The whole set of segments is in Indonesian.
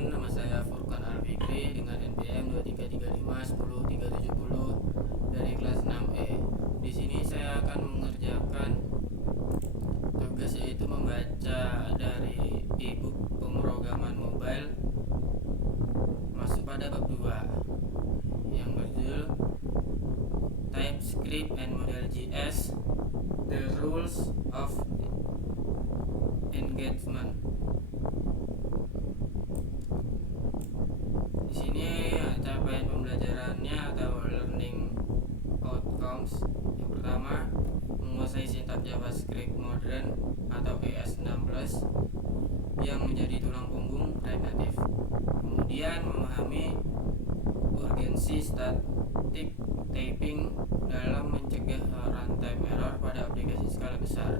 teman-teman, nama saya Furqan Alfikri dengan NPM 2335 10370 dari kelas 6E. Di sini saya akan mengerjakan tugas yaitu membaca dari e-book pemrograman mobile masuk pada bab 2 yang berjudul TypeScript and Model.js, The Rules of Engagement. Di sini capaian pembelajarannya atau learning outcomes. Yang pertama, menguasai sintaks JavaScript modern atau ES6+ yang menjadi tulang punggung React Native. Kemudian memahami urgensi static typing dalam mencegah runtime error pada aplikasi skala besar.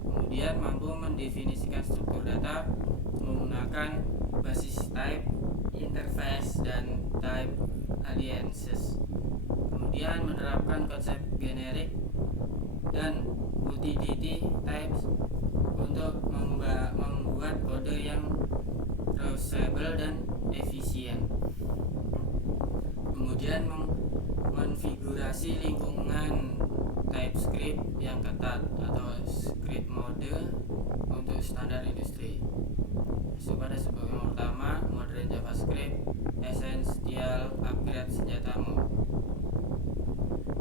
Kemudian mampu mendefinisikan struktur data menggunakan basis type, interface, dan type aliases. Kemudian menerapkan konsep generik dan utility types untuk membuat kode yang reusable dan efisien. Kemudian mengonfigurasi lingkungan TypeScript yang ketat atau script mode untuk standar industri. Pada sebab yang pertama, modern JavaScript, essential upgrade senjatamu.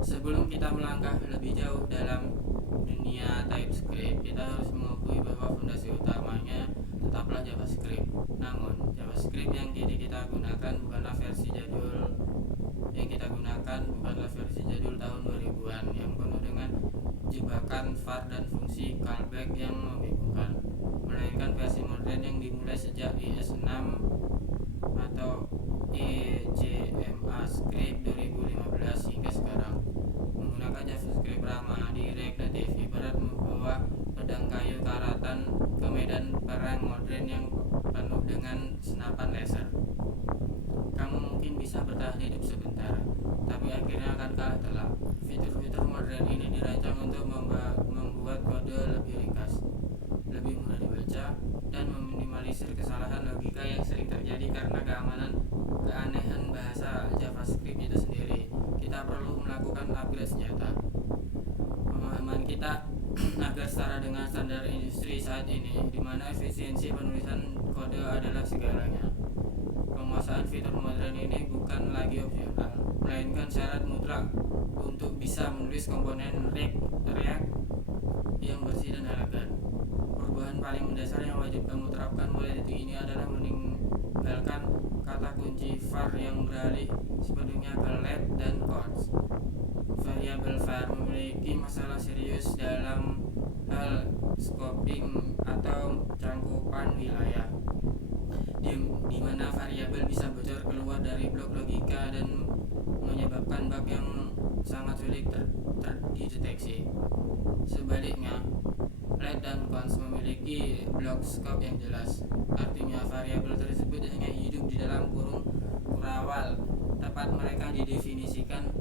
Sebelum kita melangkah lebih jauh dalam dunia TypeScript, kita harus mengakui bahwa fondasi utamanya tetaplah JavaScript. Namun, JavaScript yang kini kita gunakan bukanlah versi jadul tahun 2000-an yang penuh dengan jebakan var dan fungsi callback yang membingungkan, melainkan versi modern yang dimulai sejak ES6 atau ECMAScript 2015 hingga sekarang. Menggunakan JavaScript ramah di React Native ibarat membawa pedang kayu karatan ke medan perang modern yang penuh dengan senapan laser. Kamu mungkin bisa bertahan hidup sebentar, tapi akhirnya akan kalah telak. Fitur-fitur modern ini dirancang untuk membuat kode lebih ringkas, lebih mudah dibaca, dan meminimalisir kesalahan logika yang sering terjadi karena keanehan bahasa JavaScript itu sendiri. Kita perlu melakukan upgrade senjata. Pemahaman kita agar setara dengan standar industri saat ini, di mana efisiensi penulisan kode adalah segalanya. Penguasaan fitur modern ini bukan lagi opsional, melainkan syarat mutlak untuk bisa menulis komponen React yang bersih dan elegan. Perubahan paling mendasar yang wajib kamu terapkan mulai detik ini adalah meninggalkan kata kunci var yang beralih sepenuhnya ke let dan const. Variabel var memiliki masalah serius dalam hal scoping atau cangkupan wilayah, di mana variabel bisa bocor keluar dari blok logika dan menyebabkan bug yang sangat sulit dideteksi. Sebaliknya, let dan const memiliki blok scope yang jelas, artinya variabel tersebut hanya hidup di dalam kurung kurawal tempat mereka didefinisikan.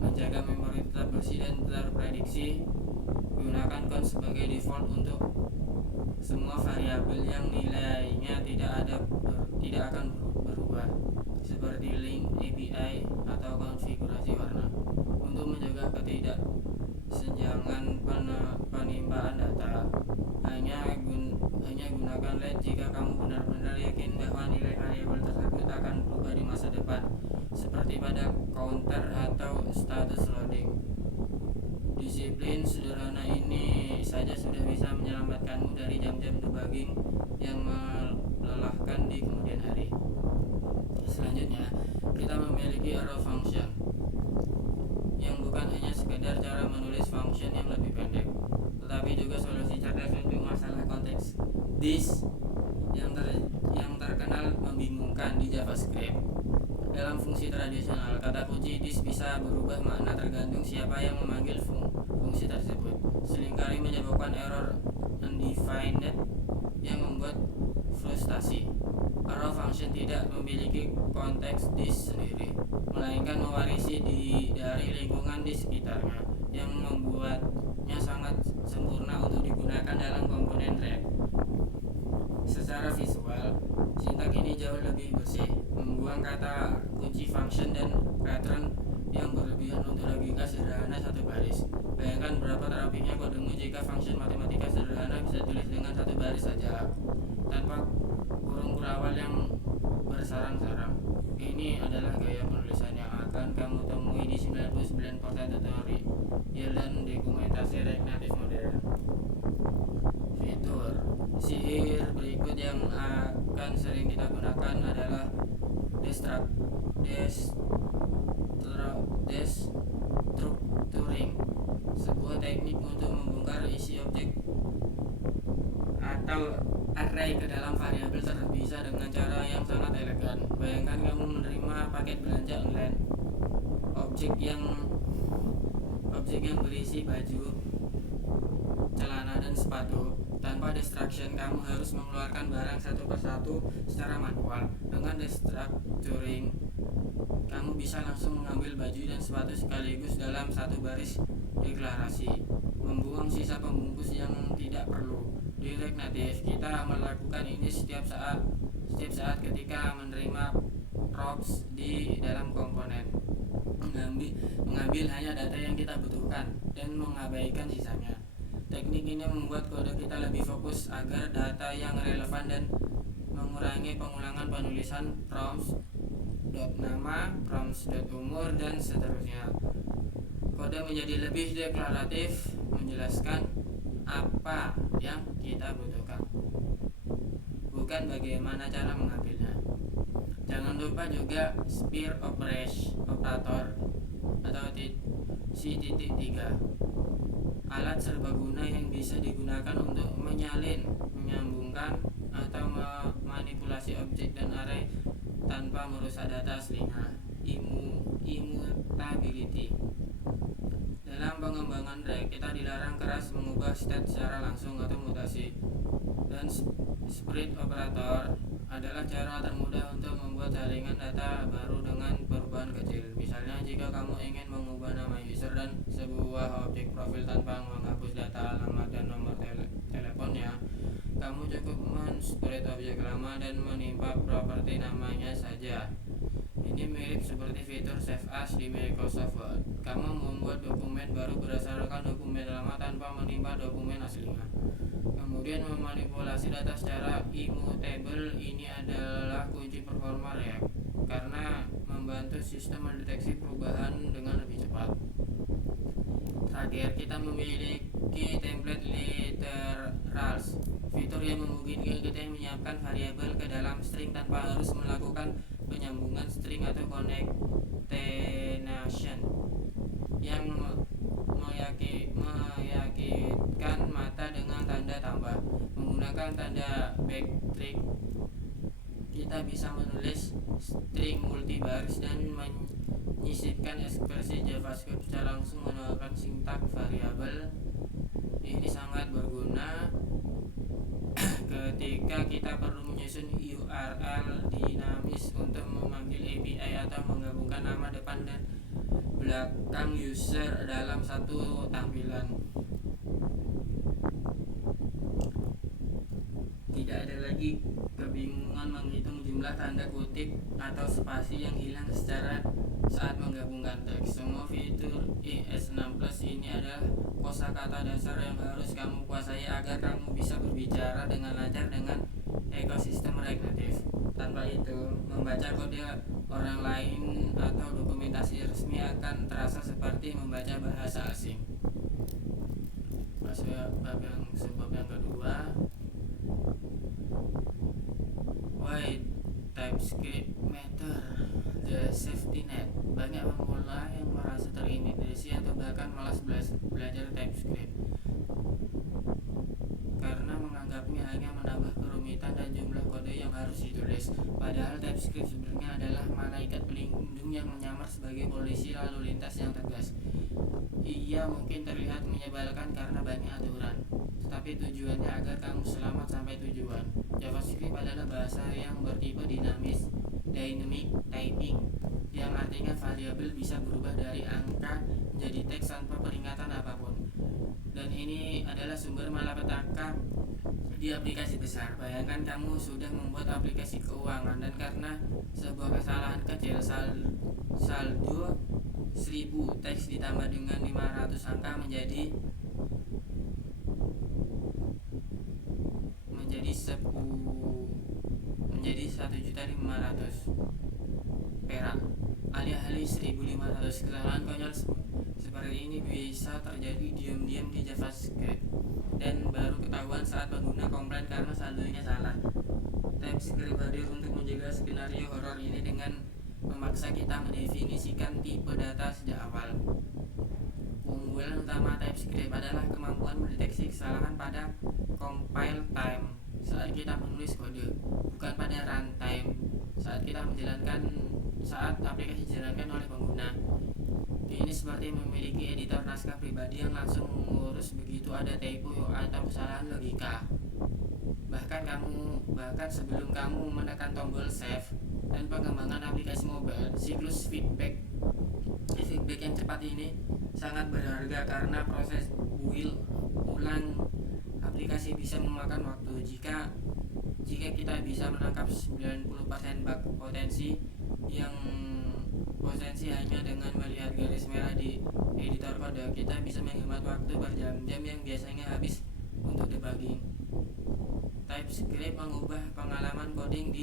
Menjaga memori tetap bersih dan terprediksi. Gunakan const sebagai default untuk semua variabel yang nilainya tidak akan berubah, seperti link API atau konfigurasi warna. Untuk menjaga ketidaksenjangan penimpaan data, hanya gunakan let jika kamu benar-benar yakin bahwa nilai variabel tersebut akan berubah di masa depan, seperti pada counter atau status loading. Disiplin sederhana ini saja sudah bisa menyelamatkanmu dari jam-jam debugging yang melelahkan di kemudian hari. Selanjutnya, kita memiliki arrow function yang bukan hanya sekedar cara menulis function yang lebih pendek, tetapi juga solusi cerdas untuk masalah konteks this yang terkenal membingungkan di JavaScript. Dalam fungsi tradisional, kata kunci this bisa berubah makna tergantung siapa yang memanggil fungsi tersebut, seringkali menyebabkan error undefined yang membuat frustasi. Arrow function tidak memiliki konteks this sendiri, melainkan mewarisi dari lingkungan di sekitarnya, yang membuatnya sangat sempurna untuk digunakan dalam komponen React. Secara visual, Sintak ini jauh lebih bersih, membuang kata kunci function dan pattern yang berlebihan untuk logika sederhana satu baris. Bayangkan berapa terapinya kodemu jika function matematika sederhana bisa tulis dengan satu baris saja, tanpa kurung kurawal yang bersarang-sarang. Ini adalah gaya penulisan yang akan kamu temui di 99% tutorial dan dokumentasi React Native modern. Fitur sihir berikut yang akan sering kita gunakan adalah destructuring, sebuah teknik untuk membongkar isi objek atau array ke dalam variabel terpisah dengan cara yang sangat elegan. Bayangkan kamu menerima paket belanja online, objek yang berisi baju, celana dan sepatu. Tanpa destruction, kamu harus mengeluarkan barang satu persatu secara manual. Dengan destructuring, kamu bisa langsung mengambil baju dan sepatu sekaligus dalam satu baris deklarasi, membuang sisa pembungkus yang tidak perlu. Di React Native, kita melakukan ini setiap saat ketika menerima props di dalam komponen, mengambil hanya data yang kita butuhkan dan mengabaikan sisanya. Teknik ini membuat kode kita lebih fokus agar data yang relevan dan mengurangi pengulangan penulisan prompts .nama, prompts .umur, dan seterusnya. Kode menjadi lebih deklaratif, menjelaskan apa yang kita butuhkan, bukan bagaimana cara mengambilnya. Jangan lupa juga spear operator atau C.3, alat serbaguna yang bisa digunakan untuk menyalin, menyambungkan, atau memanipulasi objek dan array tanpa merusak data aslinya. Immutability. Dalam pengembangan React, kita dilarang keras mengubah state secara langsung atau mutasi. Dan spread operator adalah cara termudah untuk membuat jaringan data baru dengan perubahan kecil. Misalnya, jika kamu ingin mengubah nama user dan sebuah objek profil tanpa menghapus data alamat dan nomor teleponnya, kamu cukup men-spread objek lama dan menimpa properti namanya saja. Ini mirip seperti fitur Save As di Microsoft Word. Kamu membuat dokumen baru berdasarkan dokumen lama tanpa menimpa dokumen aslinya. Kemudian memanipulasi data secara immutable. Ini adalah kunci performa React karena membantu sistem mendeteksi perubahan dengan lebih cepat. Terakhir, kita memiliki template literals, fitur yang memungkinkan kita menyiapkan variabel ke dalam string tanpa harus melakukan penyambungan string atau concatenation yang meyakinkan mata dengan tanda tambah. Menggunakan tanda backtick, kita bisa menulis string multibaris dan menyisipkan ekspresi JavaScript secara langsung menggunakan sintak variabel. Ini sangat berguna ketika kita perlu menyusun URL dinamis untuk memanggil API atau menggabungkan nama depan dan belakang user dalam satu tampilan. Tidak ada lagi kebingungan menghitung jumlah tanda kutip atau spasi yang hilang saat menggabungkan teks. Semua fitur ES6 Plus ini adalah kosakata dasar yang harus kamu kuasai agar kamu bisa berbicara dengan lancar dengan ekosistem React Native. Tanpa itu, membaca kode orang lain atau dokumentasi resmi akan terasa seperti membaca bahasa asing. Masuk sebab yang kedua, why TypeScript matter, the safety net. Banyak pemula yang merasa terintimidasi atau bahkan malas belajar TypeScript karena menganggapnya hanya menambah kerumitan dan jumlah kode yang harus ditulis. Padahal TypeScript sebenarnya adalah malaikat pelindung yang menyamar sebagai polisi lalu lintas yang tegas. Ia mungkin terlihat menyebalkan karena banyak aturan, tetapi tujuannya agar kamu selamat sampai tujuan. JavaScript adalah bahasa yang bertipe dynamic typing, yang artinya variabel bisa berubah dari angka menjadi teks tanpa peringatan apapun. Dan ini adalah sumber malapetaka di aplikasi besar. Bayangkan kamu sudah membuat aplikasi keuangan dan karena sebuah kesalahan kecil saldo 1000 teks ditambah dengan 500 angka menjadi 1.500.000 perak alih-alih 1.500. Kesalahan konyol seperti ini bisa terjadi diam-diam di JavaScript dan baru ketahuan saat pengguna komplain karena saldonya salah. TypeScript hadir untuk menjaga skenario horor ini dengan memaksa kita mendefinisikan tipe data sejak awal. Keunggulan utama TypeScript adalah kemampuan mendeteksi kesalahan pada compile time saat kita menulis kode, bukan pada runtime saat aplikasi dijalankan oleh pengguna. Ini seperti memiliki editor naskah pribadi yang langsung mengurus begitu ada typo atau kesalahan logika. Bahkan sebelum kamu menekan tombol save dan pengembangan aplikasi mobile, siklus feedback yang cepat ini sangat berharga karena proses build ulang aplikasi bisa memakan waktu. Jika kita bisa menangkap 90% bug potensi hanya dengan melihat garis merah di editor kode, kita bisa menghemat waktu berjam-jam yang biasanya habis untuk debugging. TypeScript mengubah pengalaman coding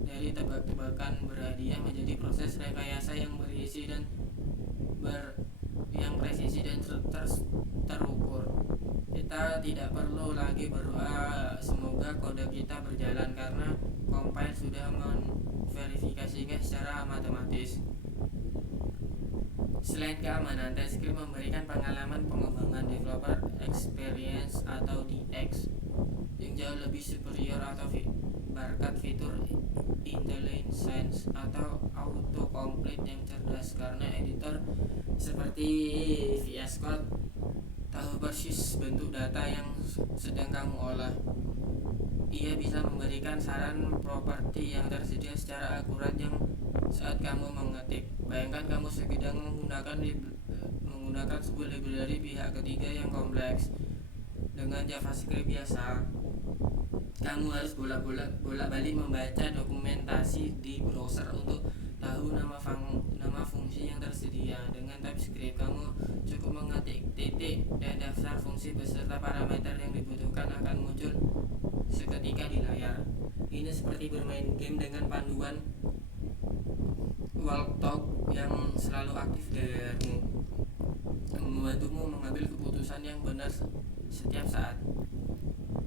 dari tebak-tebakan berhadiah menjadi proses rekayasa yang presisi dan terukur. Kita tidak perlu lagi berdoa semoga kode kita berjalan karena compile sudah memverifikasinya secara matematis. Selain keamanan, TypeScript memberikan pengalaman pengembangan developer experience atau DX yang jauh lebih superior atau berkat fitur IntelliSense atau autocomplete yang cerdas karena editor seperti VS Code tahu persis bentuk data yang sedang kamu olah. Ia bisa memberikan saran properti yang tersedia secara akurat yang saat kamu mengetik. Bayangkan kamu sedang menggunakan sebuah library pihak ketiga yang kompleks. Dengan JavaScript biasa, kamu harus bolak-balik membaca dokumentasi di browser untuk tahu nama fungsi yang tersedia. Dengan TypeScript, kamu cukup mengetik titik dan daftar fungsi beserta parameter yang dibutuhkan akan muncul seketika di layar. Ini seperti bermain game dengan panduan walkthrough yang selalu aktif denganmu, membantumu mengambil keputusan yang benar setiap saat.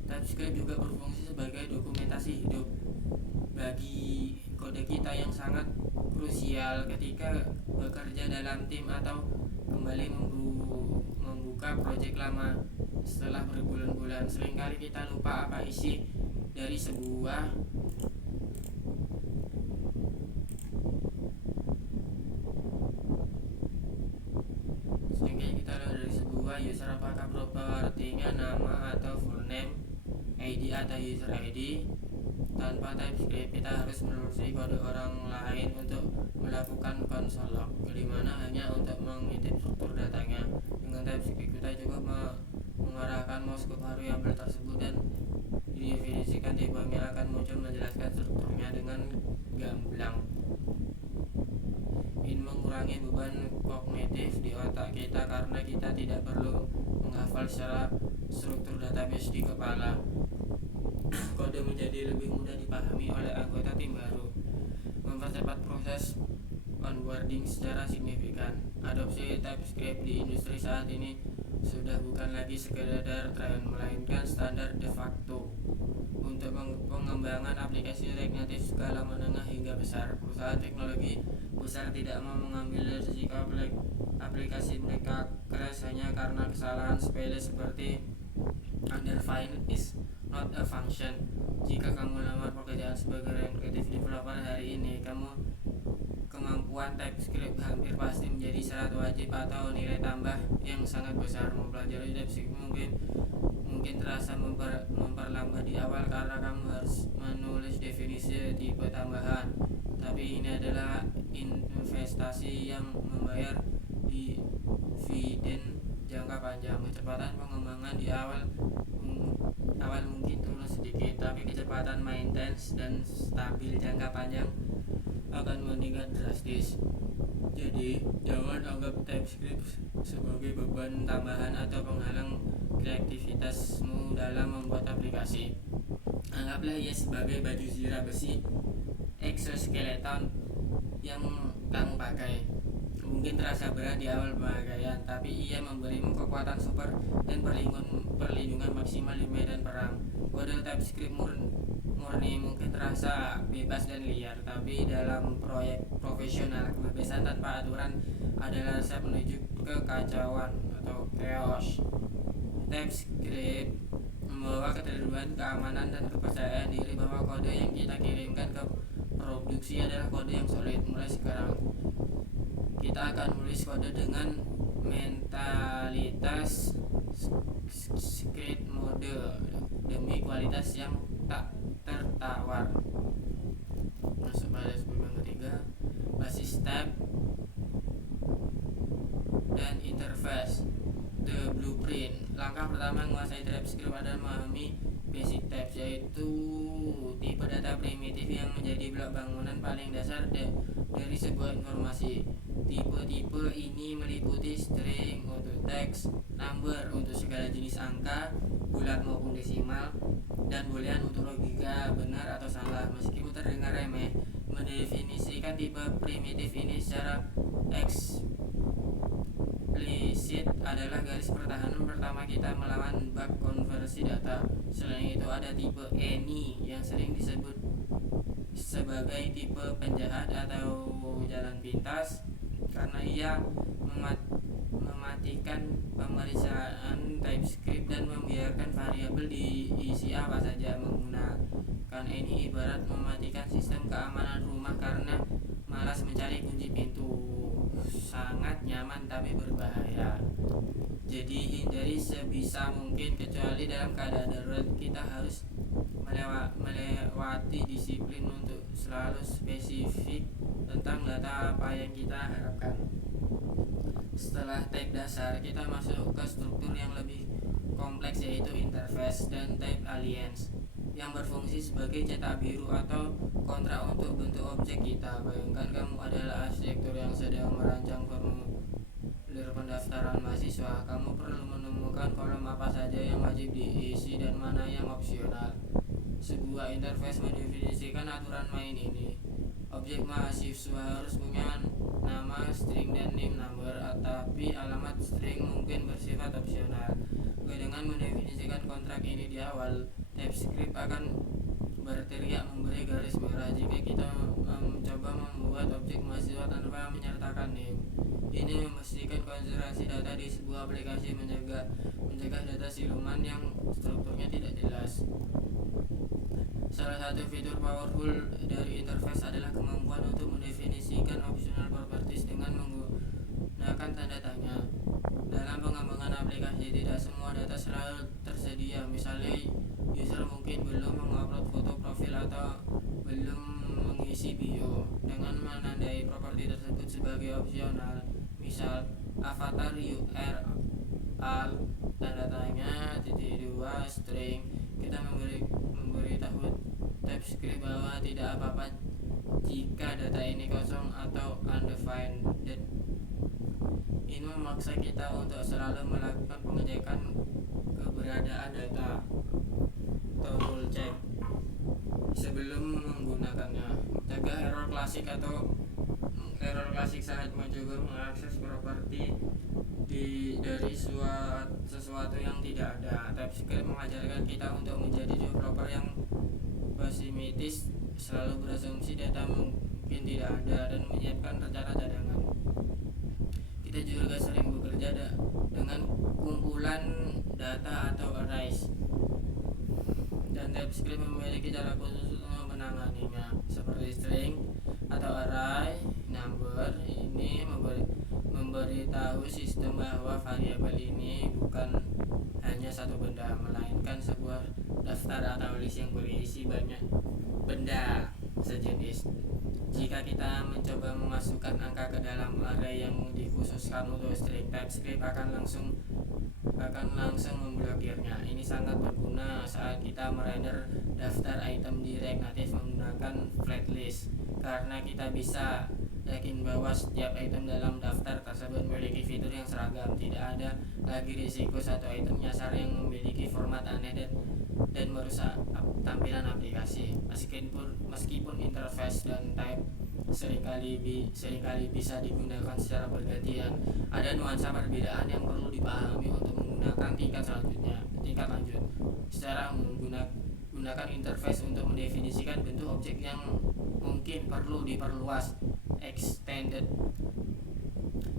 TypeScript juga berfungsi sebagai dokumentasi hidup bagi kode kita yang sangat krusial ketika bekerja dalam tim atau kembali membuka proyek lama setelah berbulan-bulan. Seringkali kita lupa apa isi dari sebuah user, apakah propertinya nama atau full name, ID atau user ID. Tanpa TypeScript, kita harus menelusuri kode orang lain untuk melakukan console log, di mana hanya untuk mengintip struktur datanya. Dengan TypeScript, kita cukup mengarahkan mouse ke variabel tersebut dan didefinisikan tipenya akan muncul menjelaskan strukturnya dengan gamblang. Ini mengurangi beban kognitif di otak kita karena kita tidak perlu menghafal secara struktur database di kepala. Kode menjadi lebih mudah dipahami oleh anggota tim baru, mempercepat proses onboarding secara signifikan. Adopsi TypeScript di industri saat ini sudah bukan lagi sekedar tren, melainkan standar de facto untuk pengembangan aplikasi React Native skala menengah hingga besar. Perusahaan teknologi besar tidak mau mengambil risiko aplikasi mereka crash hanya karena kesalahan sepele seperti undefined is not a function. Jika kamu melamar pekerjaan sebagai React Native developer hari ini, kemampuan TypeScript hampir pasti menjadi syarat wajib atau nilai tambah yang sangat besar. Mempelajari TypeScript mungkin terasa memperlambat di awal karena kamu harus menulis definisi tipe tambahan, tapi ini adalah investasi yang membayar dividen jangka panjang. Kecepatan pengembangan di awal mungkin tulus kecepatan maintenance dan stabil jangka panjang akan meningkat drastis. Jadi, jangan anggap TypeScript sebagai beban tambahan atau penghalang kreativitasmu dalam membuat aplikasi. Anggaplah ia sebagai baju zirah besi exoskeleton yang kamu pakai. Mungkin terasa berat di awal pemakaian, tapi ia memberimu kekuatan super dan perlindungan maksimal di medan perang. Kode TypeScript murni mungkin terasa bebas dan liar, tapi dalam proyek profesional, kebebasan tanpa aturan adalah resep menuju kekacauan atau chaos. TypeScript membawa keteduhan, keamanan, dan kepercayaan diri bahwa kode yang kita kirimkan ke produksi adalah kode yang solid. Mulai sekarang kita akan menulis kode dengan mentalitas script mode demi kualitas yang tak tertawar. Masuk pada yang ketiga, basis tab dan interface. The blueprint. Langkah pertama menguasai TypeScript adalah memahami basic types, yaitu tipe data primitif yang menjadi blok bangunan paling dasar dari sebuah informasi. Tipe-tipe ini meliputi string untuk teks, number untuk segala jenis angka, bulat maupun desimal, dan boolean untuk logika benar atau salah. Meskipun terdengar remeh, mendefinisikan tipe primitif ini secara eksplisit adalah garis pertahanan pertama kita melawan bug konversi data. Selain itu ada tipe any yang sering disebut sebagai tipe penjahat atau jalan pintas karena ia mematikan pemeriksaan TypeScript dan membiarkan variabel diisi apa saja. Menggunakan ini ibarat mematikan sistem keamanan rumah karena malas mencari kunci pintu. Sangat nyaman tapi berbahaya. Jadi hindari sebisa mungkin, kecuali dalam keadaan darurat. Kita harus melewati disiplin untuk selalu spesifik tentang data apa yang kita harapkan. Setelah tag dasar, kita masuk ke struktur yang lebih kompleks, yaitu interface dan type aliens yang berfungsi sebagai cetak biru atau kontrak untuk bentuk objek kita. Bayangkan kamu adalah arsitektur yang sedang merancang formulir pendaftaran mahasiswa. Kamu perlu menemukan kolom apa saja yang wajib diisi dan mana yang opsional. Sebuah interface mendefinisikan aturan main ini. Objek mahasiswa harus punya nama, string, dan name number, tapi alamat string mungkin bersifat opsional. Dengan mendefinisikan kontrak ini di awal, TypeScript akan berteriak memberi garis merah jika kita mencoba membuat objek mahasiswa tanpa menyertakan name. Ini memastikan konsentrasi data di sebuah aplikasi, mencegah data siluman yang strukturnya tidak jelas. Salah satu fitur powerful dari interface adalah kemampuan untuk mendefinisikan optional properties dengan menggunakan tanda tanya. Dalam pengembangan aplikasi, tidak semua data selalu tersedia. Misalnya, user mungkin belum mengupload foto profil atau belum mengisi bio. Dengan menandai properti tersebut sebagai opsional, misal avatar URL tanda tanya .2 string, kita memberitahu TypeScript bahwa tidak apa-apa jika data ini kosong atau undefined. Ini memaksa kita untuk selalu melakukan pengecekan keberadaan data double check sebelum menggunakannya. Cegah error klasik saat mencoba mengakses properti dari sesuatu yang tidak ada. TypeScript mengajarkan kita untuk menjadi developer yang pesimistis, selalu berasumsi data mungkin tidak ada dan menyiapkan rencana cadangan. Kita juga sering bekerja dengan kumpulan data atau arrays, dan TypeScript memiliki cara khusus untuk menanganinya, seperti string atau array number. Ini memberitahu sistem bahwa variabel ini bukan hanya satu benda, melainkan sebuah daftar atau list yang berisi banyak benda sejenis. Jika kita mencoba memasukkan angka ke dalam array yang dikhususkan untuk string, TypeScript akan langsung akan langsung memblokirnya. Ini sangat berguna saat kita merender daftar item di React Native menggunakan flatlist, karena kita bisa yakin bahwa setiap item dalam daftar tersebut memiliki fitur yang seragam. Tidak ada lagi risiko satu item nyasar yang memiliki format aneh dan merusak tampilan aplikasi. Meskipun interface dan type seringkali bisa digunakan secara bergantian, ada nuansa perbedaan yang perlu dipahami untuk menggunakan tingkat lanjut. Secara menggunakan interface untuk mendefinisikan bentuk objek yang mungkin perlu diperluas extended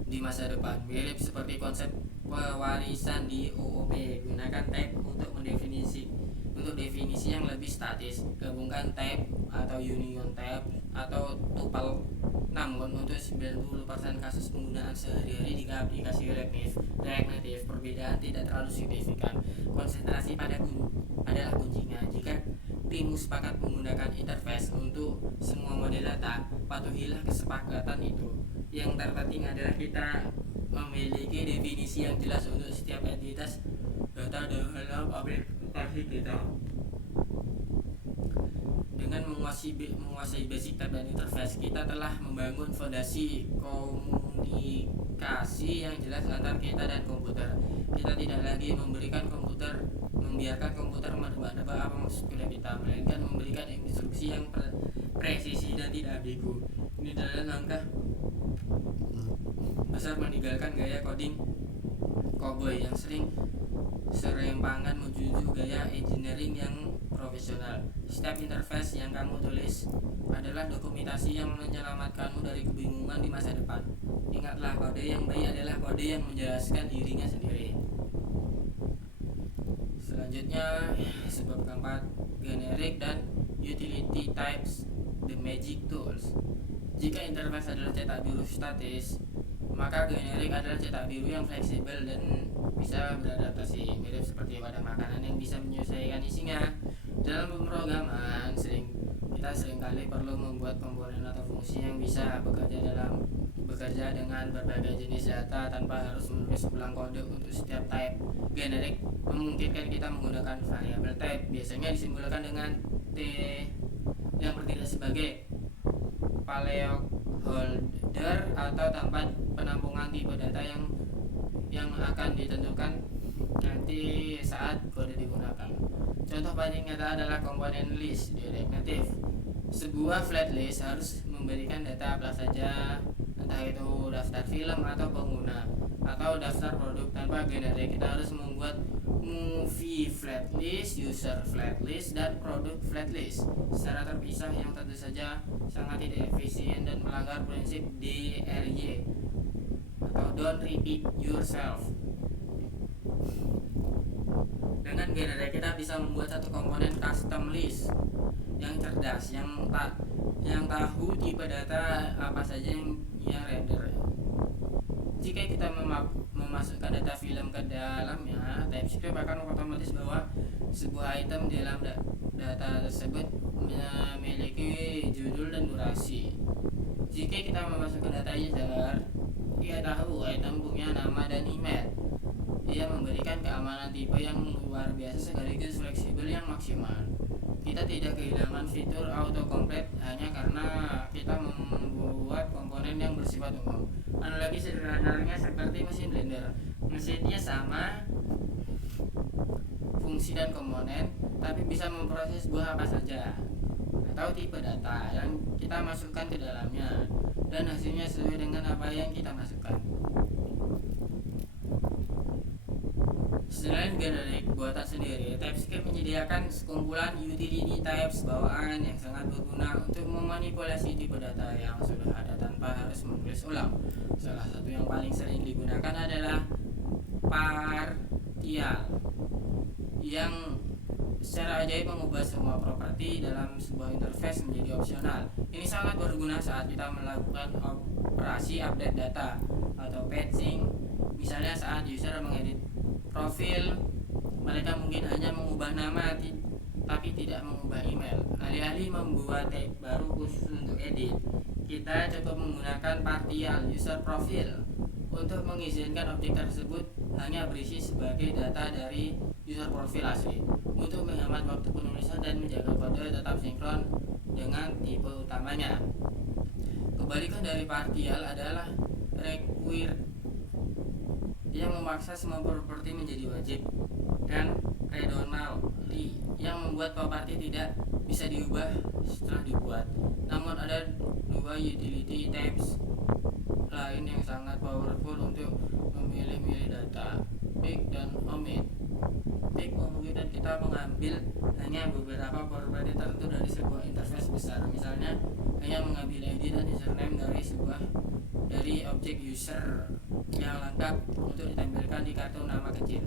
di masa depan. Mirip seperti konsep pewarisan di OOP, gunakan type untuk definisi yang lebih statis. Gabungkan type atau union type atau tuple. Namun untuk 90% kasus penggunaan sehari-hari di aplikasi React Native, perbedaan tidak terlalu signifikan. Konsentrasi adalah kuncinya. Jika tim sepakat menggunakan interface untuk semua model data, patuhilah kesepakatan itu. Yang terpenting adalah kita memiliki definisi yang jelas untuk setiap entitas data dalam aplikasi kita. Dengan menguasai basic type dan interface, kita telah membangun fondasi komunikasi yang jelas antara kita dan komputer. Kita tidak lagi membiarkan komputer menebak-nebak apa maksud kita, melainkan memberikan instruksi yang presisi dan tidak ambigu. Ini adalah langkah besar meninggalkan gaya coding cowboy yang sering serempangan menuju gaya engineering yang profesional. Setiap interface yang kamu tulis adalah dokumentasi yang menyelamatkanmu dari kebingungan di masa depan. Ingatlah, kode yang baik adalah kode yang menjelaskan dirinya sendiri. Selanjutnya, sebab keempat, generic dan utility types, the magic tools. Jika interface adalah cetak biru statis, maka generik adalah cetak biru yang fleksibel dan bisa beradaptasi, mirip seperti wadah makanan yang bisa menyesuaikan isinya. Dalam pemrograman, kita seringkali perlu membuat komponen atau fungsi yang bisa bekerja dengan berbagai jenis data tanpa harus menulis ulang kode untuk setiap type. Generik memungkinkan kita menggunakan variabel type, biasanya disimbolkan dengan T yang bertindak sebagai placeholder atau tempat penampungan tipe data yang akan ditentukan nanti saat kode digunakan. Contoh paling nyata adalah komponen list di React Native. Sebuah flat list harus memberikan data apa saja, entah itu daftar film atau pengguna atau daftar produk. Tanpa generik, kita harus membuat movie flat list, user flat list, dan produk flat list secara terpisah, yang tentu saja sangat tidak efisien dan melanggar prinsip DRY atau don't repeat yourself. Dengan generik, kita bisa membuat satu komponen custom list yang cerdas, yang tahu tipe data apa saja yang ia render. Jika kita memasukkan data film ke dalamnya, TypeScript akan otomatis bahwa sebuah item di dalam data tersebut memiliki judul dan durasi. Jika kita memasukkan data user, dia tahu item punya nama dan email. Ia memberikan keamanan tipe yang luar biasa sekaligus fleksibel yang maksimal. Kita tidak kehilangan fitur autocomplete hanya karena kita membuat komponen yang bersifat umum. Analogi sederhananya seperti mesin blender. Mesinnya sama, fungsi dan komponen, tapi bisa memproses buah apa saja atau tipe data yang kita masukkan ke dalamnya, dan hasilnya sesuai dengan apa yang kita masukkan. Selain generik buatan sendiri, TypeScript menyediakan sekumpulan utility types bawaan yang sangat berguna untuk memanipulasi tipe data yang sudah ada tanpa harus menulis ulang. Salah satu yang paling sering digunakan adalah partial, yang secara ajaib mengubah semua properti dalam sebuah interface menjadi opsional. Ini sangat berguna saat kita melakukan operasi update data atau patching. Misalnya saat user mengedit profil, mereka mungkin hanya mengubah nama tapi tidak mengubah email. Alih-alih membuat tag baru khusus untuk edit, kita cukup menggunakan partial user profile untuk mengizinkan objek tersebut hanya berisi sebagai data dari user profil asli. Untuk menghemat waktu penulisan dan menjaga kode tetap sinkron dengan tipe utamanya. Kebalikan dari partial adalah required yang memaksa semua properti menjadi wajib, dan redonally yang membuat properti tidak bisa diubah setelah dibuat. Namun ada dua utility types lain yang sangat powerful untuk memilih-milih data, pick dan omit. Pick memungkinkan kita mengambil hanya beberapa properti tertentu dari sebuah interface besar. Misalnya hanya mengambil ID dan username dari objek user yang lengkap untuk ditampilkan di kartu nama kecil.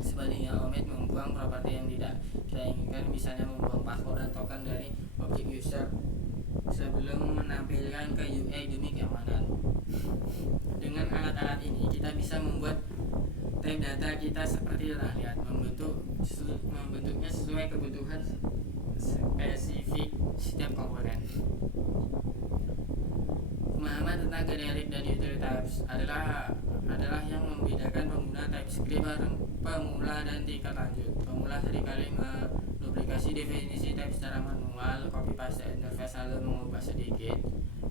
Sebaliknya, omit membuang properti yang tidak kita inginkan, misalnya membuang password dan token dari objek user sebelum menampilkan ke UI demi keamanan. Dengan alat-alat ini kita bisa membuat type data kita seperti telah lihat, membentuknya sesuai kebutuhan spesifik setiap komponen. Pemahaman tentang generic dan utility types adalah yang membedakan pengguna TypeScript pemula dan tingkat lanjut. Pemula seringkali menduplikasi definisi type secara manual, copy paste interface lalu mengubah sedikit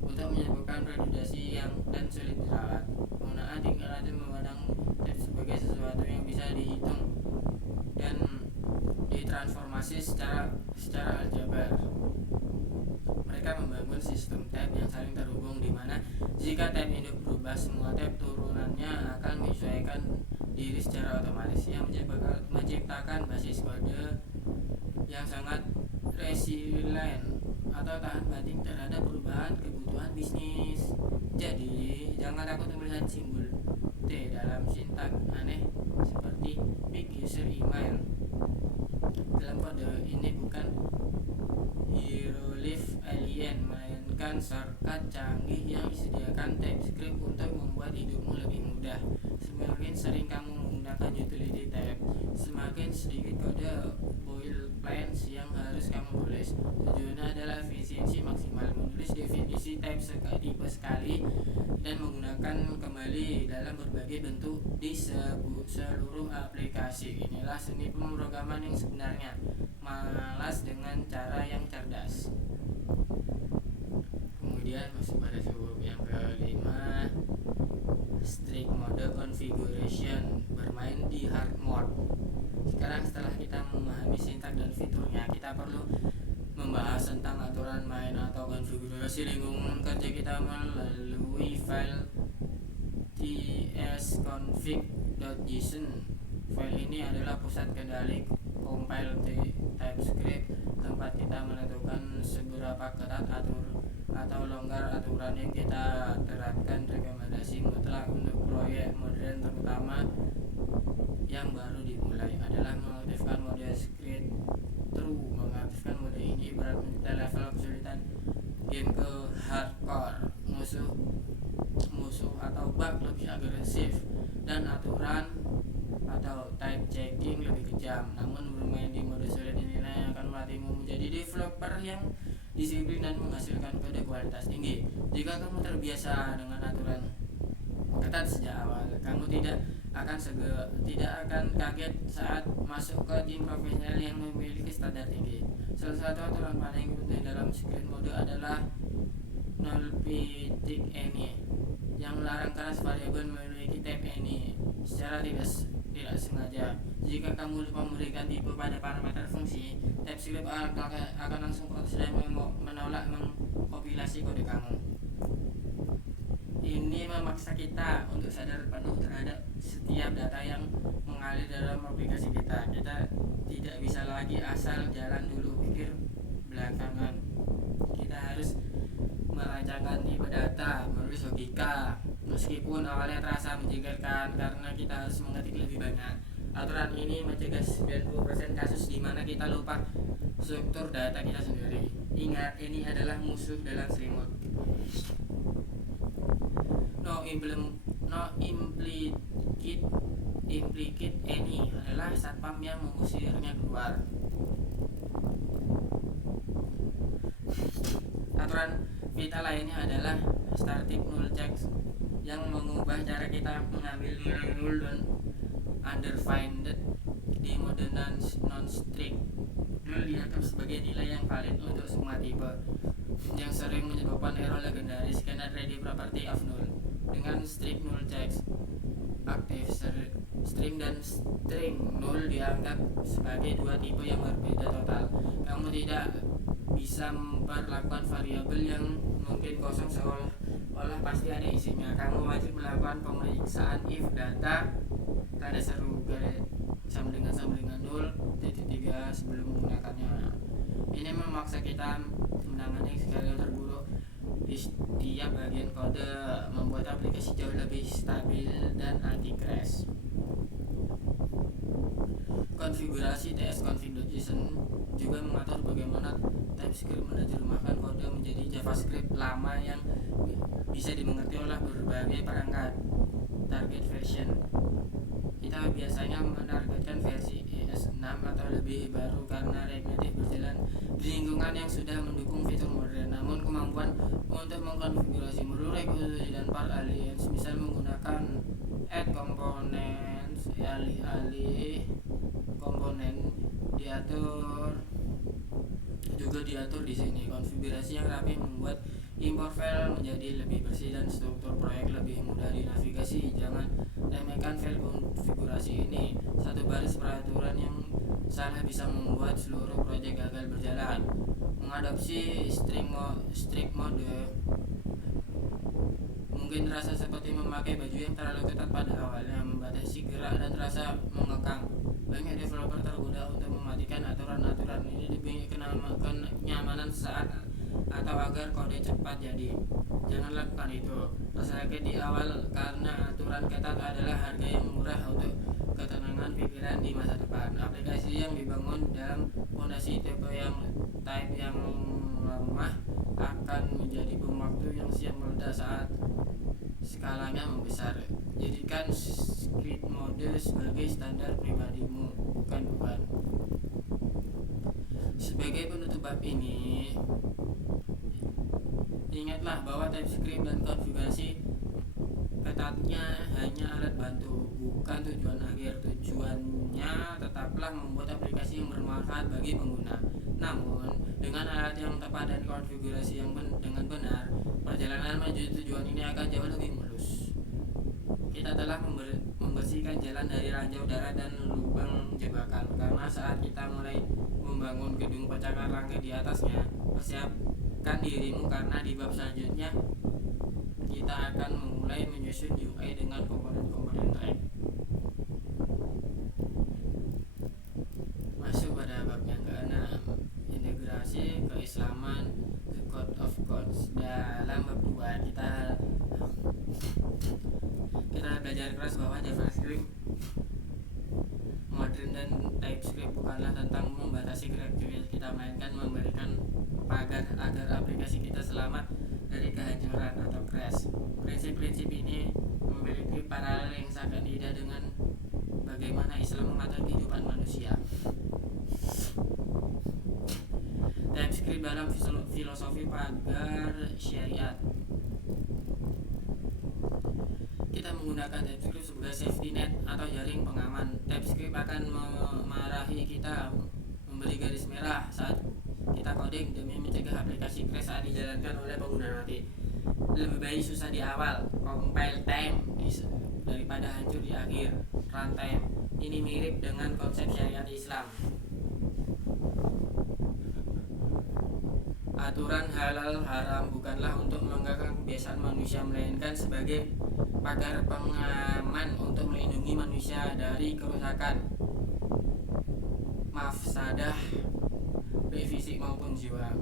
untuk menyebabkan predikasi yang dan sulit dirawat. Penggunaan tingkat lanjut memandang type sebagai sesuatu yang bisa dihitung dan ditransformasi secara aljabar. Mereka membangun sistem type yang saling terhubung, di mana jika type induk berubah, semua type turunannya akan menyesuaikan diri secara otomatis, yang menciptakan basis kode yang sangat resilient atau tahan banting terhadap perubahan kebutuhan bisnis. Jadi, jangan takut melihat simbol T dalam sintak aneh seperti pick user email. Dalam kode ini bukan hieroglyph alien, melainkan shortcut canggih yang disediakan TypeScript untuk membuat hidupmu lebih mudah. Semakin sering kamu menggunakan utility type, semakin sedikit kode boilerplate yang harus kamu tulis. Tujuannya adalah efisiensi maksimal, menulis definisi type tipe sekali dan menggunakan kembali dalam berbagai bentuk di seluruh aplikasi. Inilah seni pemrograman yang sebenarnya, malas dengan cara yang cerdas. Kemudian masuk pada subgroup yang kelima, strict mode configuration, bermain di hard mode. Sekarang setelah kita memahami sintak dan fiturnya, kita perlu membahas tentang aturan main atau konfigurasi lingkungan kerja kita melalui file tsconfig.json. File ini adalah pusat kendali compile TypeScript, tempat kita menentukan seberapa ketat atau longgar aturan yang kita terapkan. Rekomendasi mutlak untuk proyek modern, terutama yang baru dimulai, adalah mengaktifkan mode script true. Mengaktifkan mode ini berarti mencipta level kesulitan game ke hardcore, musuh atau bug lebih agresif, dan aturan atau type checking lebih kejam. Namun bermain di mode sulit inilah yang akan melatihmu menjadi developer yang disiplin dan menghasilkan kode kualitas tinggi. Jika kamu terbiasa dengan aturan ketat sejak awal, kamu tidak akan kaget saat masuk ke tim profesional yang memiliki standar tinggi. Salah satu aturan paling penting dalam script mode adalah nullPick_any, yang melarang keras variabel memiliki type any secara tidak sengaja. Jika kamu lupa memberikan tipe pada parameter fungsi, TypeScript akan langsung proses dan menolak mengkompilasi kode kamu. Ini memaksa kita untuk sadar penuh terhadap setiap data yang mengalir dalam aplikasi kita. Kita tidak bisa lagi asal jalan dulu pikir belakangan. Kita harus merancangkan tipe data, menulis logika, meskipun awalnya terasa menjengkelkan karena kita harus mengetik lebih banyak. Aturan ini mencegah 90% kasus di mana kita lupa struktur data kita sendiri. Ingat, ini adalah musuh dalam selimut. No implicate any adalah satpam yang mengusirnya keluar. Aturan vital lainnya adalah static null checks. yang mengubah cara kita mengambil nilai null dan undefined di mode non-strict. Null dianggap sebagai nilai yang valid untuk semua tipe, yang sering menyebabkan error legendaris scanner ready property of null. Dengan strict null checks aktif, string dan string null dianggap sebagai dua tipe yang berbeda total. Kamu tidak bisa memperlakukan variabel yang mungkin kosong seolah pasti ada isinya. Kamu wajib melakukan pemeriksaan if data tanda seru sama dengan null titik 3 sebelum menggunakannya. Ini memaksa kita menangani segala terburuk di setiap bagian kode, membuat aplikasi jauh lebih stabil dan anti crash. Konfigurasi tsconfig.json juga mengatur bagaimana TypeScript menerjemahkan kode menjadi JavaScript lama yang bisa dimengerti oleh berbagai perangkat. Target version, kita biasanya menargetkan versi ES6 atau lebih baru karena React Native berjalan di lingkungan yang sudah mendukung fitur modern. Namun kemampuan untuk mengkonfigurasi modul repository dan part alias, misal menggunakan add components, alih-alih komponen diatur di sini. Konfigurasi yang rapi membuat import file menjadi lebih bersih dan struktur proyek lebih mudah dinavigasi. Jangan remehkan file konfigurasi ini. Satu baris peraturan yang salah bisa membuat seluruh proyek gagal berjalan. Mengadopsi strict mode mungkin terasa seperti memakai baju yang terlalu ketat pada awalnya, membatasi gerak dan terasa mengekang. Banyak developer tergoda untuk mematikan aturan-aturan ini demi kenyamanan saat atau agar kode cepat jadi. Jangan lakukan itu. Rasa sakit di awal karena aturan ketat adalah harga yang murah untuk ketenangan pikiran di masa depan. Aplikasi yang dibangun dalam fondasi type yang lemah akan menjadi bom waktu yang siap meledak saat skalanya membesar. Jadikan script mode sebagai standar pribadimu, bukan beban. Sebagai penutup bab ini, ingatlah bahwa TypeScript dan konfigurasi ketatnya hanya alat bantu, bukan tujuan akhir. Tujuannya tetaplah membuat aplikasi yang bermanfaat bagi pengguna. Namun, dengan alat yang tepat dan konfigurasi yang dengan benar, perjalanan menuju tujuan ini akan jauh lebih mulus. Kita telah membersihkan jalan dari ranjau darat dan lubang jebakan, karena saat kita mulai membangun gedung pencakar langit di atasnya. Persiapkan dirimu karena di bab selanjutnya kita akan memulai menyusun UI dengan komponen-komponen React. Masuk pada bab yang ke-6, integrasi keislaman, the code of codes. Dalam bab 2 kita belajar keras bahwa JavaScript modern dan TypeScript bukanlah tentang membatasi kreativitas kita, melainkan memberikan pagar agar aplikasi kita selamat dari kehancuran atau crash. Prinsip-prinsip ini memiliki paralel yang sangat indah dengan bagaimana Islam mengatur kehidupan manusia. TypeScript dalam filosofi pagar syariat. Kita menggunakan TypeScript sebagai safety net atau jaring pengaman. TypeScript akan memarahi kita, memberi garis merah saat kita coding demi mencegah aplikasi crash saat dijalankan oleh pengguna nanti. Lebih baik susah di awal, compile time, daripada hancur di akhir. Runtime ini mirip dengan konsep syariat Islam. Aturan halal haram bukanlah untuk melenggarkan kebiasaan manusia, melainkan sebagai pagar pengaman untuk melindungi manusia dari kerusakan, mafsadah baik fisik maupun jiwa.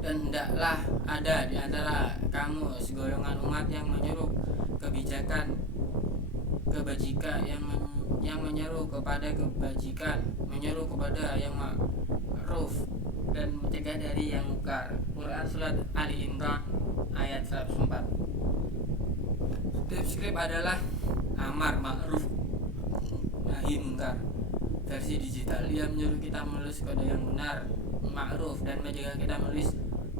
Dan hendaklah ada di antara kamu segolongan umat yang menyeru kebajikan, yang menyeru kepada kebajikan, menyeru kepada yang ma'ruf dan mencegah dari yang mungkar. Quran Surat Ali Imran ayat 104. TypeScript adalah amar ma'ruf nahi mungkar versi digital. Ia menyuruh kita menulis kode yang benar, ma'ruf, dan mencegah kita menulis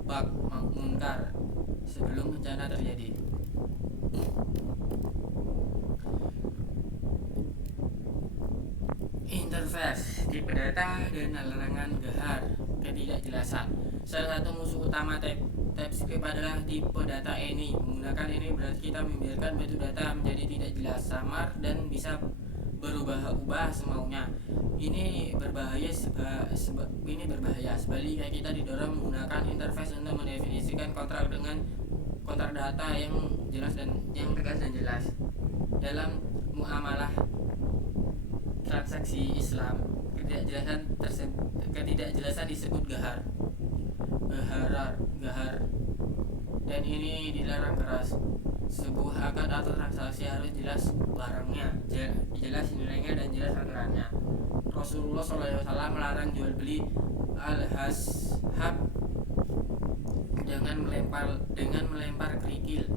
bug mungkar sebelum bencana terjadi. Interface, tipe data, dan larangan gahar, ketidakjelasan. Salah satu musuh utama TypeScript adalah tipe data any. Menggunakan ini berarti kita membiarkan bentuk data menjadi tidak jelas, samar, dan bisa berubah-ubah semaunya. Ini berbahaya sebaliknya kita didorong menggunakan interface untuk mendefinisikan kontrak data yang jelas dan yang tegas dan jelas. Dalam muamalah transaksi Islam, ketidakjelasan disebut gahar, dan ini dilarang keras. Sebuah akad atau transaksi harus jelas barangnya, jelas nilainya, dan jelas aturannya. Rasulullah SAW melarang jual beli al-hashab dengan melempar kerikil,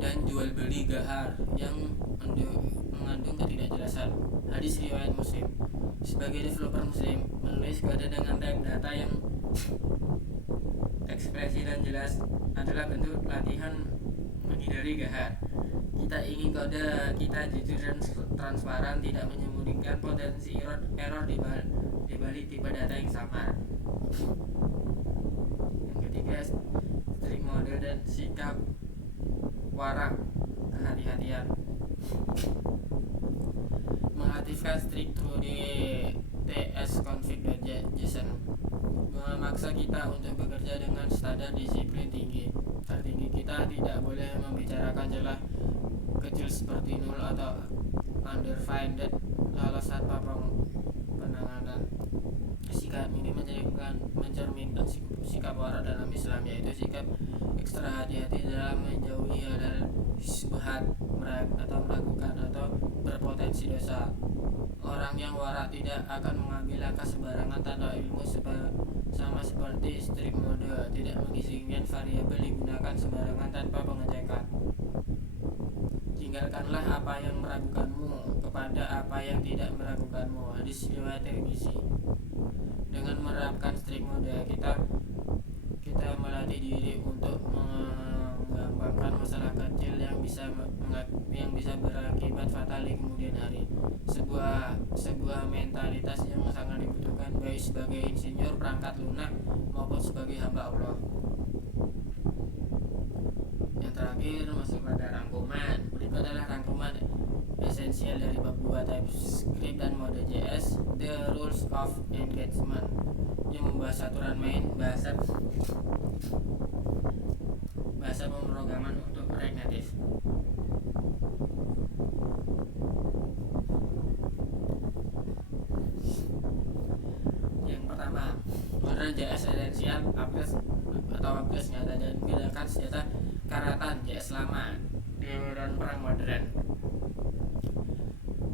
dan jual beli gahar yang mengandung ketidakjelasan. Hadis riwayat Muslim. Sebagai developer Muslim, menulis kode dengan type data yang ekspresi dan jelas adalah bentuk latihan menghindari gahar. Kita ingin kode kita jujur dan transparan, tidak menyembunyikan potensi error di balik tipe data yang samar. Yang ketiga, strict mode dan sikap warak, kehati-hatian. Mengaktifkan strict through di tsconfig.json memaksa kita untuk bekerja dengan standar disiplin tertinggi. Kita tidak boleh membicarakan celah kecil seperti null atau undefined lolos tanpa penanganan. Sikap ini mencerminkan sikap warak dalam Islam, yaitu sikap ekstra hati-hati dalam menjauhi hal syubhat atau melakukan atau berpotensi dosa. Orang yang warak tidak akan mengambil langkah sembarangan tanpa ilmu, sama seperti strict mode, tidak mengizinkan variabel digunakan sembarangan tanpa pengecekan. Tinggalkanlah apa yang meragukanmu kepada apa yang tidak meragukanmu. Hadis riwayat Tirmizi. Dengan menerapkan strict mode, kita melatih diri untuk menggampangkan masalah kecil yang bisa berakibat fatal di kemudian hari. Sebuah mentalitas yang sangat dibutuhkan baik sebagai insinyur perangkat lunak maupun sebagai hamba Allah. Yang terakhir masuk pada rangkuman. Berikut adalah rangkuman esensial dari bab 2 TypeScript dan Mode.js, The Rules of Engagement, yang membahas aturan main bahasa pemrograman untuk React Native. Yang pertama, Modern.js esensial upgrade senjata dan gunakan senjata karatan JS lama di era perang modern,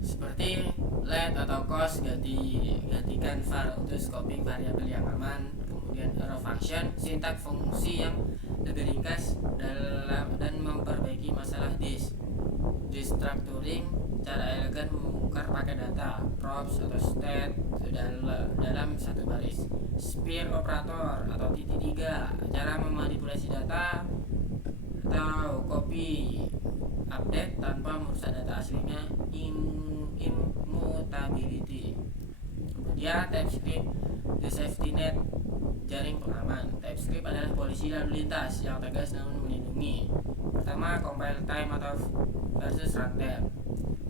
seperti let atau cost gantikan var untuk scoping variabel yang aman. Kemudian arrow function, sintak fungsi yang lebih ringkas dan memperbaiki masalah destructuring, cara elegan membongkar pakai data props atau state dalam satu baris. Spear operator atau titik 3, cara memanipulasi data atau copy update tanpa merusak data aslinya, immutability. Kemudian TypeScript, the safety net, jaring pengaman. TypeScript adalah polisi lalu lintas yang tegas namun melindungi. Pertama, compile time atau versus runtime.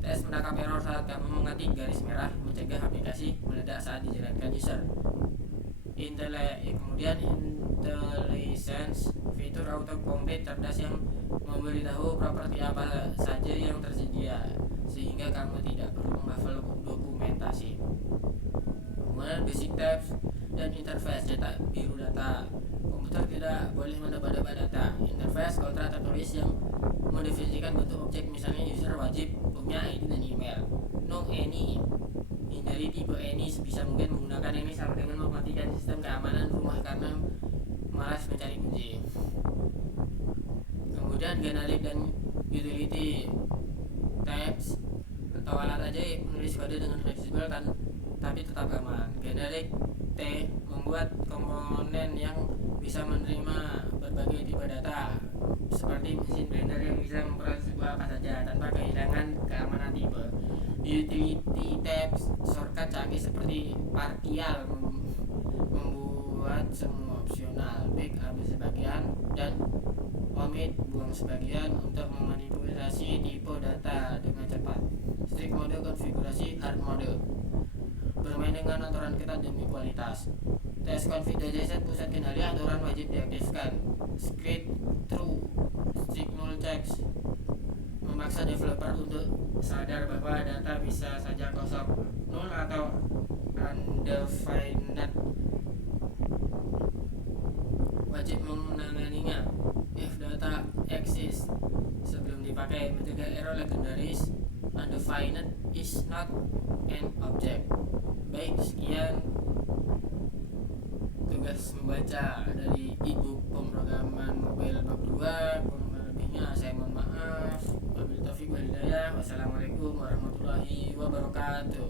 TS menangkap error saat kamu mengetik garis merah, mencegah aplikasi meledak saat dijalankan user. Kemudian IntelliSense, fitur autocomplete cerdas yang memberitahu properti apa saja yang tersedia, sehingga kamu tidak perlu menghafal dokumentasi. Kemudian basic types dan interface, cetak biru data. Komputer tidak boleh menebak-nebak data. Interface, kontrak tertulis yang mendefinisikan bentuk objek, misalnya user wajib punya ID dan email. No any, hindari tipe any sebisa mungkin. Menggunakan ini sama dengan mematikan sistem keamanan rumah karena malas mencari kunci. Kemudian generic dan utility types atau alat aja menulis kode dengan fleksibel tapi tetap aman. Generic T membuat komponen yang bisa menerima berbagai tipe data, seperti mesin blender yang bisa bisa memproses sebuah apa saja tanpa kehilangan keamanan tipe. Utility tabs shortcut canggih seperti partial membuat semua opsional, back ambil sebagian dan omit buang sebagian untuk memanipulasi tipe data dengan cepat. Strict mode konfigurasi hard mode bermain dengan aturan ketat demi kualitas. Tes config DJZ pusat kendali aturan wajib diaktifkan. Script true strict null checks memaksa developer untuk sadar bahwa data bisa saja kosong, null atau undefined. Wajib menanganinya if data exist sebelum dipakai, mencegah error legendaris. Undefined is not an object. Baik, sekian tugas membaca dari ebook pemrograman mobile bab 2. Kurang lebihnya saya mohon maaf. Wabillahi taufiq wal hidayah. Wassalamualaikum warahmatullahi wabarakatuh.